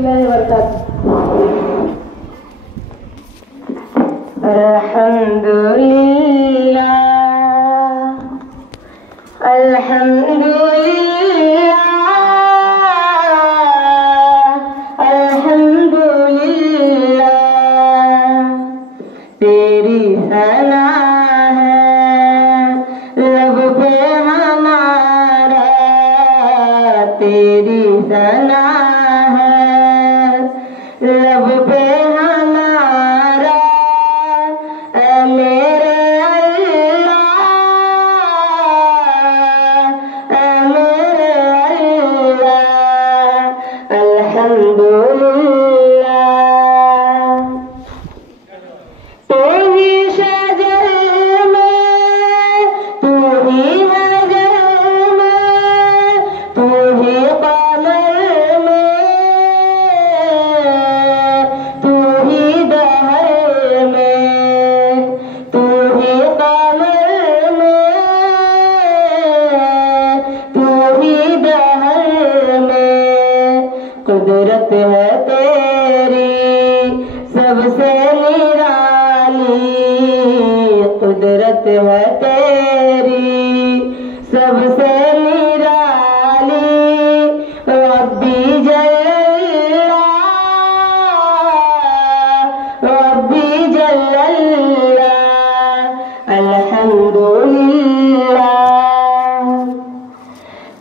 वरहमतुल्लाहि वबरकातुहू। अल्हम्दुलिल्लाह अल्हम्दुलिल्लाह अल्हम्दुलिल्लाह, तेरी सना है लब पे हमारा, तेरी सना है लब पे हमारा। ऐ मेरे अल्लाह, ऐ मेरे अल्लाह, अल्हम्दुलिल्लाह। तू ही शजर में, तू ही हजर में, तू ही कमर में, तू ही दहर में, तू ही कमर में, तू ही दहर में। कुदरत है तेरी सबसे निराली, कुदरत है तेरी सबसे निराली। रब्बी जल्लल्लाह, रब्बी जल्लल्लाह, अल्हम्दुलिल्लाह।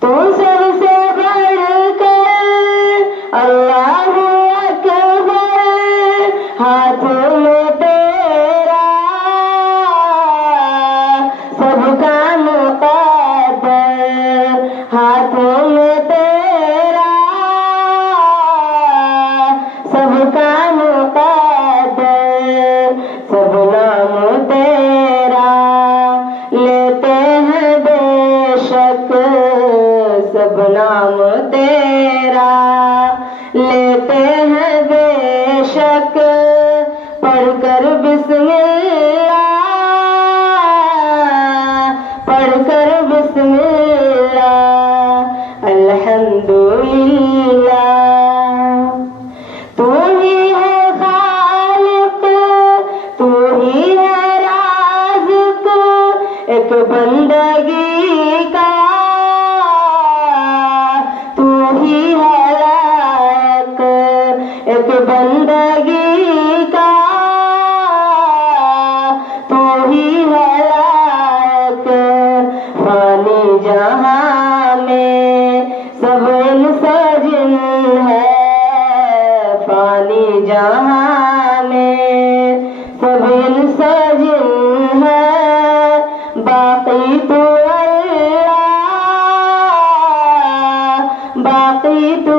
तू सबसे बढ़कर अल्लाहू अकबर, हाथों में तेरा सबका मुक़द्दर, हाथों में तेरा सबका मुक़द्दर। सब नाम तेरा लेते हैं बेशक, सब नाम तेरा लेते हैं बेशक। पढ़कर बिस्मिल्लाह, पढ़कर बिस्मिल्लाह, अल्हम्दुलिल्लाह। तू ही है खालिक, तू ही है राज़िक, एक बंदगी का तू ही है लायक, एक बंदगी का तू ही है लायक। फानी जहां में सब इंसा जिन है, फानी जहां में सब इंसा जिन है। बाकी तू अल्लाह, बाकी तू